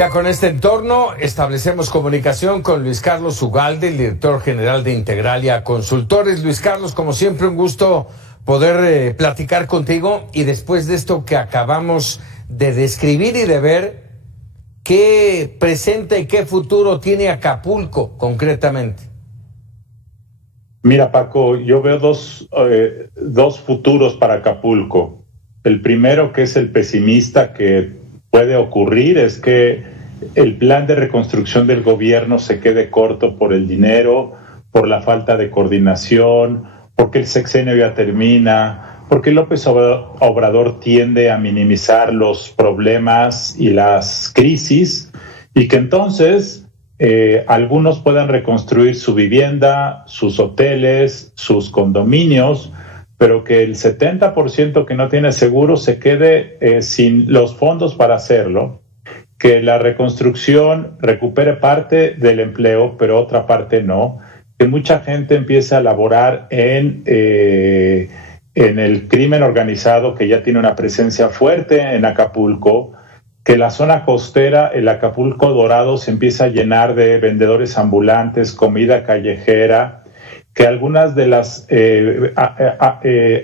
Ya con este entorno establecemos comunicación con Luis Carlos Ugalde, el director general de Integralia Consultores. Luis Carlos, como siempre, un gusto poder platicar contigo, y después de esto que acabamos de describir y de ver, ¿qué presente y qué futuro tiene Acapulco concretamente? Mira, Paco, yo veo dos futuros para Acapulco. El primero, que es el pesimista que puede ocurrir, es que el plan de reconstrucción del gobierno se quede corto por el dinero, por la falta de coordinación, porque el sexenio ya termina, porque López Obrador tiende a minimizar los problemas y las crisis, y que entonces algunos puedan reconstruir su vivienda, sus hoteles, sus condominios, pero que el 70% que no tiene seguro se quede sin los fondos para hacerlo, que la reconstrucción recupere parte del empleo, pero otra parte no, que mucha gente empiece a laborar en el crimen organizado, que ya tiene una presencia fuerte en Acapulco, que la zona costera, el Acapulco Dorado, se empieza a llenar de vendedores ambulantes, comida callejera, que algunas de las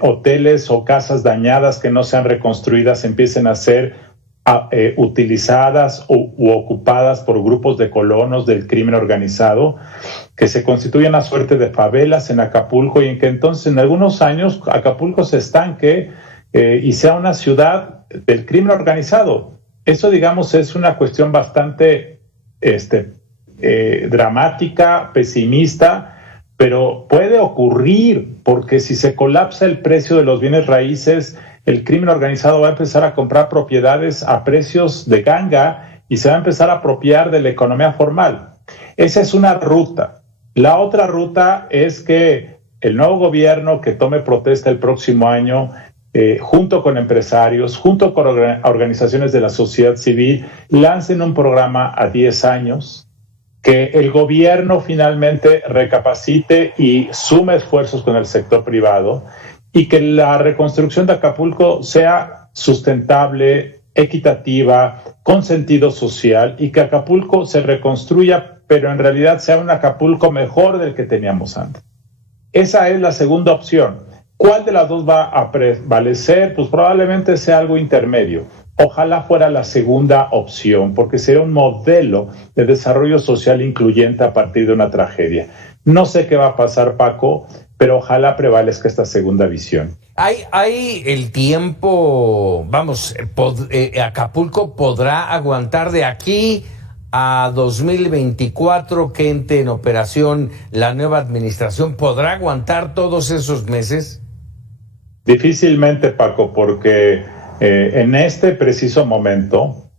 hoteles o casas dañadas que no sean reconstruidas empiecen a ser utilizadas u ocupadas por grupos de colonos del crimen organizado, que se constituya una suerte de favelas en Acapulco, y en que entonces en algunos años Acapulco se estanque y sea una ciudad del crimen organizado. Eso, digamos, es una cuestión bastante dramática, pesimista, pero puede ocurrir, porque si se colapsa el precio de los bienes raíces, el crimen organizado va a empezar a comprar propiedades a precios de ganga y se va a empezar a apropiar de la economía formal. Esa es una ruta. La otra ruta es que el nuevo gobierno que tome protesta el próximo año, junto con empresarios, junto con organizaciones de la sociedad civil, lancen un programa a 10 años, que el gobierno finalmente recapacite y sume esfuerzos con el sector privado, y que la reconstrucción de Acapulco sea sustentable, equitativa, con sentido social, y que Acapulco se reconstruya, pero en realidad sea un Acapulco mejor del que teníamos antes. Esa es la segunda opción. ¿Cuál de las dos va a prevalecer? Pues probablemente sea algo intermedio. Ojalá fuera la segunda opción, porque sería un modelo de desarrollo social incluyente a partir de una tragedia. No sé qué va a pasar, Paco, pero ojalá prevalezca esta segunda visión. Hay el tiempo, Acapulco podrá aguantar de aquí a 2024, que entre en operación la nueva administración. ¿Podrá aguantar todos esos meses? Difícilmente, Paco, porque en este preciso momento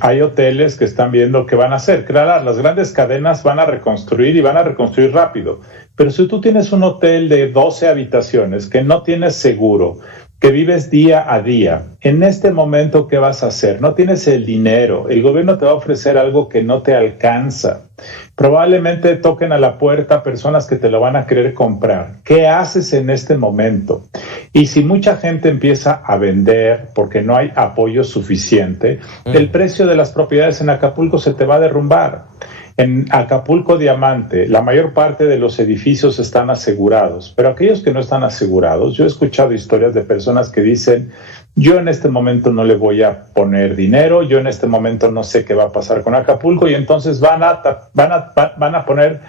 hay hoteles que están viendo qué van a hacer. Claro, las grandes cadenas van a reconstruir y van a reconstruir rápido, pero si tú tienes un hotel de 12 habitaciones que no tienes seguro, que vives día a día, en este momento, ¿qué vas a hacer? No tienes el dinero, el gobierno te va a ofrecer algo que no te alcanza. Probablemente toquen a la puerta personas que te lo van a querer comprar. ¿Qué haces en este momento? Y si mucha gente empieza a vender porque no hay apoyo suficiente, el precio de las propiedades en Acapulco se te va a derrumbar. En Acapulco Diamante, la mayor parte de los edificios están asegurados, pero aquellos que no están asegurados, yo he escuchado historias de personas que dicen: yo en este momento no le voy a poner dinero, yo en este momento no sé qué va a pasar con Acapulco, y entonces van a poner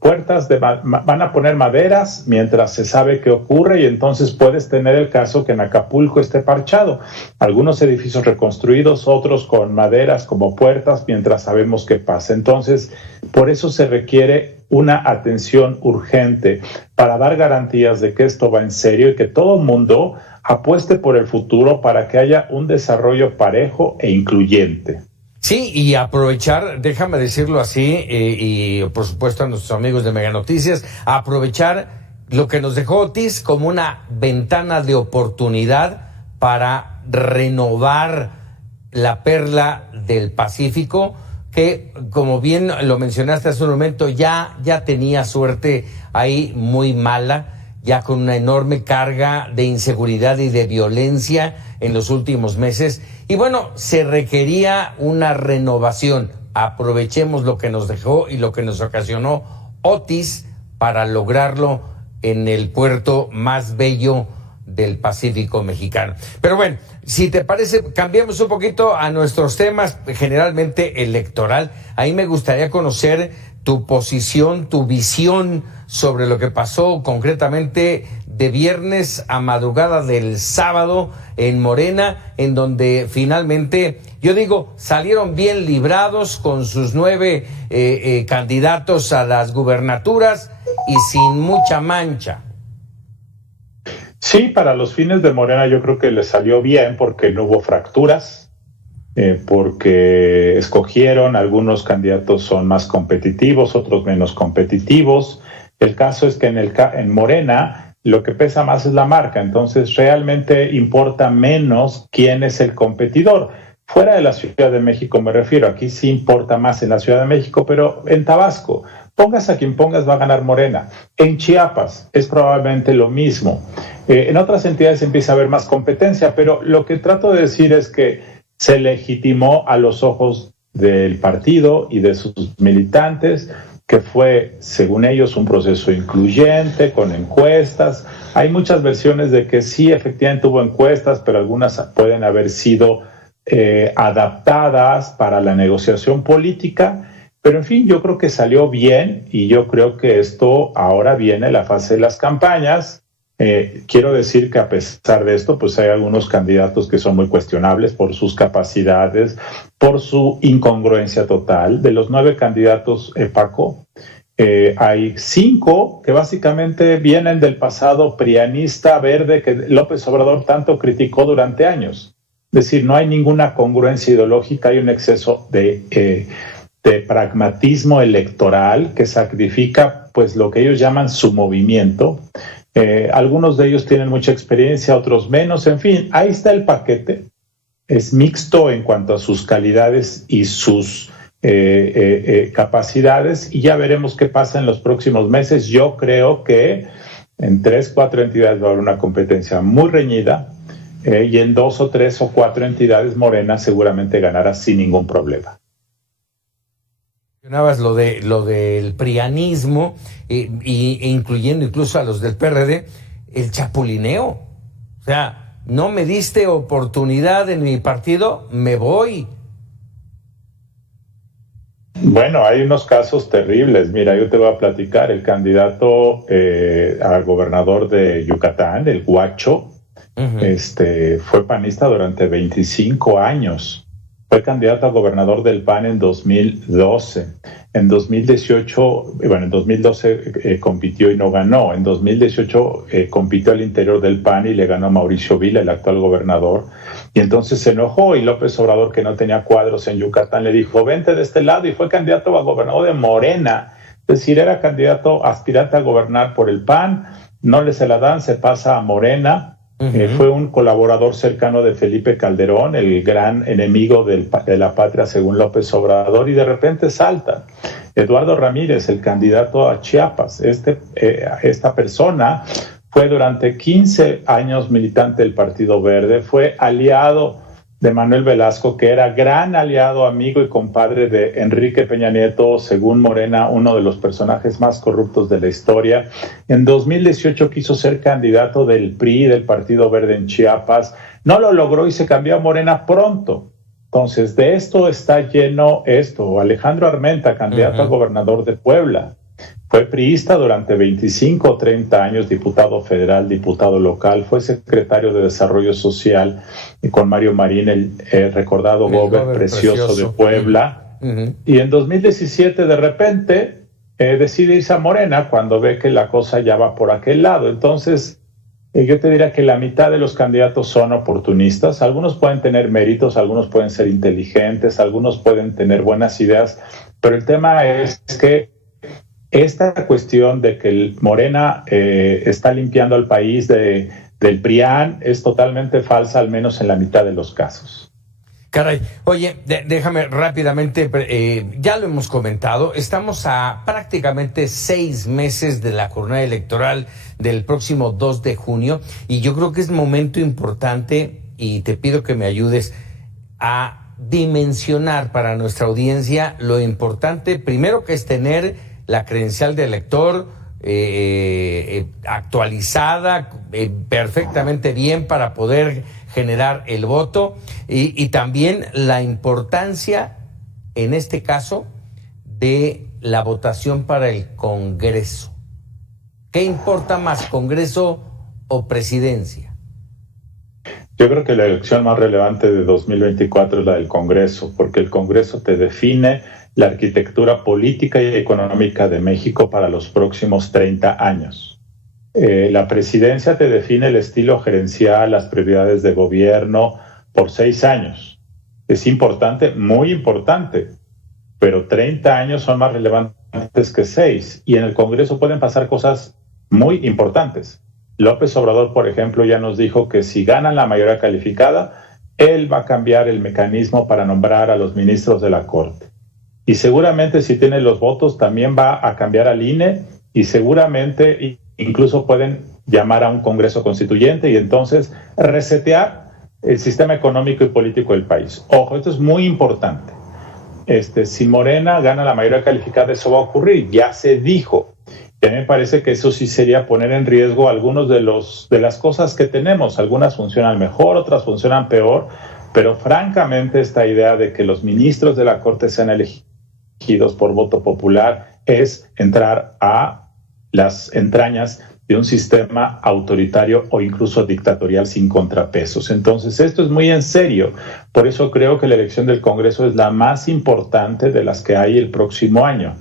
puertas, van a poner maderas mientras se sabe qué ocurre, y entonces puedes tener el caso que en Acapulco esté parchado. Algunos edificios reconstruidos, otros con maderas como puertas, mientras sabemos qué pasa. Entonces, por eso se requiere una atención urgente para dar garantías de que esto va en serio y que todo el mundo apueste por el futuro para que haya un desarrollo parejo e incluyente. Sí, y aprovechar, déjame decirlo así, y por supuesto a nuestros amigos de Mega Noticias, aprovechar lo que nos dejó Otis como una ventana de oportunidad para renovar la perla del Pacífico, que, como bien lo mencionaste hace un momento, ya tenía suerte ahí muy mala, ya con una enorme carga de inseguridad y de violencia en los últimos meses, Y bueno, se requería una renovación. Aprovechemos lo que nos dejó y lo que nos ocasionó Otis para lograrlo en el puerto más bello del Pacífico mexicano. Pero bueno, si te parece, cambiamos un poquito a nuestros temas, generalmente electoral. Ahí me gustaría conocer tu posición, tu visión sobre lo que pasó concretamente de viernes a madrugada del sábado en Morena, en donde finalmente, yo digo, salieron bien librados con sus 9 candidatos a las gubernaturas y sin mucha mancha. Sí, para los fines de Morena yo creo que les salió bien porque no hubo fracturas, porque escogieron, algunos candidatos son más competitivos, otros menos competitivos. El caso es que en Morena lo que pesa más es la marca, entonces realmente importa menos quién es el competidor. Fuera de la Ciudad de México me refiero, aquí sí importa más en la Ciudad de México, pero en Tabasco, pongas a quien pongas va a ganar Morena. En Chiapas es probablemente lo mismo. En otras entidades empieza a haber más competencia, pero lo que trato de decir es que se legitimó a los ojos del partido y de sus militantes, que fue, según ellos, un proceso incluyente, con encuestas. Hay muchas versiones de que sí, efectivamente hubo encuestas, pero algunas pueden haber sido adaptadas para la negociación política. Pero en fin, yo creo que salió bien y yo creo que esto ahora viene la fase de las campañas. Quiero decir que a pesar de esto, pues hay algunos candidatos que son muy cuestionables por sus capacidades, por su incongruencia total. De los 9 candidatos, Paco, hay 5 que básicamente vienen del pasado prianista verde que López Obrador tanto criticó durante años. Es decir, no hay ninguna congruencia ideológica, hay un exceso de pragmatismo electoral que sacrifica pues lo que ellos llaman su movimiento. Algunos de ellos tienen mucha experiencia, otros menos, en fin, ahí está el paquete. Es mixto en cuanto a sus calidades y sus capacidades y ya veremos qué pasa en los próximos meses. Yo creo que en 3, 4 entidades va a haber una competencia muy reñida y en 2 o 3 o 4 entidades Morena seguramente ganará sin ningún problema. Mencionabas lo del prianismo e incluyendo incluso a los del PRD, el chapulineo. O sea, no me diste oportunidad en mi partido, me voy. Bueno, hay unos casos terribles. Mira, yo te voy a platicar. El candidato a gobernador de Yucatán, el Guacho, fue panista durante 25 años. Fue candidato a gobernador del PAN en 2012. En 2018, bueno, en 2012 compitió y no ganó. En 2018 compitió al interior del PAN y le ganó Mauricio Vila, el actual gobernador. Y entonces se enojó y López Obrador, que no tenía cuadros en Yucatán, le dijo, vente de este lado, y fue candidato a gobernador de Morena. Es decir, era candidato aspirante a gobernar por el PAN, no le se la dan, se pasa a Morena. Fue un colaborador cercano de Felipe Calderón, el gran enemigo de la patria según López Obrador, y de repente salta Eduardo Ramírez, el candidato a Chiapas. Esta persona fue durante 15 años militante del Partido Verde, fue aliado de Manuel Velasco, que era gran aliado, amigo y compadre de Enrique Peña Nieto, según Morena, uno de los personajes más corruptos de la historia. En 2018 quiso ser candidato del PRI, del Partido Verde en Chiapas, no lo logró y se cambió a Morena pronto. Entonces, de esto está lleno esto. Alejandro Armenta, candidato a gobernador de Puebla, fue priista durante 25 o 30 años, diputado federal, diputado local, fue secretario de Desarrollo Social con Mario Marín, el recordado Gober precioso de Puebla. Y en 2017, de repente, decide irse a Morena cuando ve que la cosa ya va por aquel lado. Entonces, yo te diría que la mitad de los candidatos son oportunistas. Algunos pueden tener méritos, algunos pueden ser inteligentes, algunos pueden tener buenas ideas, pero el tema es que esta cuestión de que el Morena está limpiando al país del PRIAN es totalmente falsa, al menos en la mitad de los casos. Caray, oye, déjame rápidamente, ya lo hemos comentado, estamos a prácticamente 6 meses de la jornada electoral del próximo 2 de junio y yo creo que es momento importante y te pido que me ayudes. a dimensionar para nuestra audiencia lo importante, primero, que es tener la credencial de elector actualizada, perfectamente bien para poder generar el voto, y también la importancia, en este caso, de la votación para el Congreso. ¿Qué importa más, Congreso o presidencia? Yo creo que la elección más relevante de 2024 es la del Congreso, porque el Congreso te define la arquitectura política y económica de México para los próximos 30 años. La presidencia te define el estilo gerencial, las prioridades de gobierno por 6 años. Es importante, muy importante, pero 30 años son más relevantes que 6, y en el Congreso pueden pasar cosas muy importantes. López Obrador, por ejemplo, ya nos dijo que si ganan la mayoría calificada, él va a cambiar el mecanismo para nombrar a los ministros de la Corte. Y seguramente, si tiene los votos, también va a cambiar al INE, y seguramente incluso pueden llamar a un Congreso Constituyente y entonces resetear el sistema económico y político del país. Ojo, esto es muy importante. Si Morena gana la mayoría calificada, eso va a ocurrir, ya se dijo. Y a mí me parece que eso sí sería poner en riesgo algunos de las cosas que tenemos. Algunas funcionan mejor, otras funcionan peor, pero francamente esta idea de que los ministros de la Corte sean elegidos por voto popular es entrar a las entrañas de un sistema autoritario o incluso dictatorial sin contrapesos. Entonces, esto es muy en serio. Por eso creo que la elección del Congreso es la más importante de las que hay el próximo año.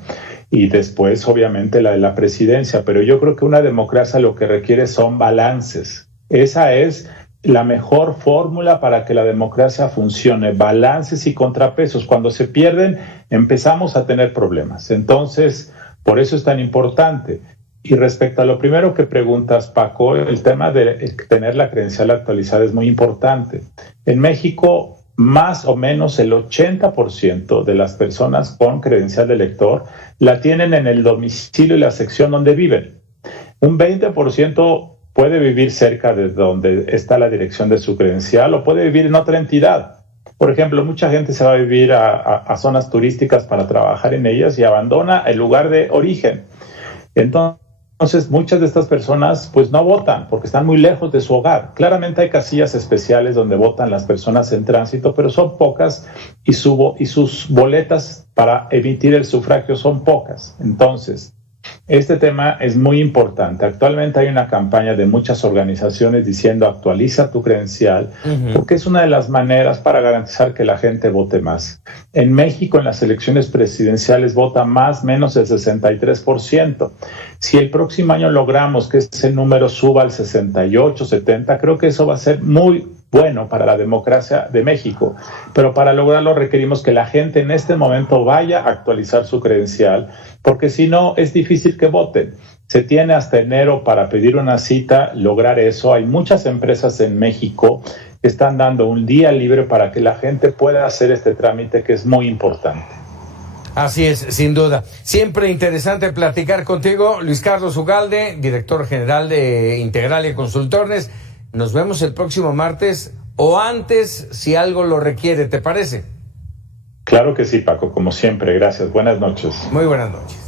Y después, obviamente, la de la presidencia. Pero yo creo que una democracia lo que requiere son balances. Esa es la mejor fórmula para que la democracia funcione. Balances y contrapesos. Cuando se pierden, empezamos a tener problemas. Entonces, por eso es tan importante. Y respecto a lo primero que preguntas, Paco, el tema de tener la credencial actualizada es muy importante. En México, más o menos el 80% de las personas con credencial de elector la tienen en el domicilio y la sección donde viven. Un 20% puede vivir cerca de donde está la dirección de su credencial o puede vivir en otra entidad. Por ejemplo, mucha gente se va a vivir a zonas turísticas para trabajar en ellas y abandona el lugar de origen. Entonces, muchas de estas personas pues no votan porque están muy lejos de su hogar. Claramente hay casillas especiales donde votan las personas en tránsito, pero son pocas y sus boletas para emitir el sufragio son pocas. Entonces, este tema es muy importante. Actualmente hay una campaña de muchas organizaciones diciendo actualiza tu credencial, porque es una de las maneras para garantizar que la gente vote más. En México, en las elecciones presidenciales, vota más o menos el 63%. Si el próximo año logramos que ese número suba al 68, 70, creo que eso va a ser muy bueno para la democracia de México. Pero para lograrlo requerimos que la gente en este momento vaya a actualizar su credencial, porque si no es difícil que voten. Se tiene hasta enero para pedir una cita, lograr eso. Hay muchas empresas en México que están dando un día libre para que la gente pueda hacer este trámite, que es muy importante. Así es, sin duda. Siempre interesante platicar contigo, Luis Carlos Ugalde, director general de Integralia Consultores. Nos vemos el próximo martes o antes, si algo lo requiere, ¿te parece? Claro que sí, Paco, como siempre. Gracias. Buenas noches. Muy buenas noches.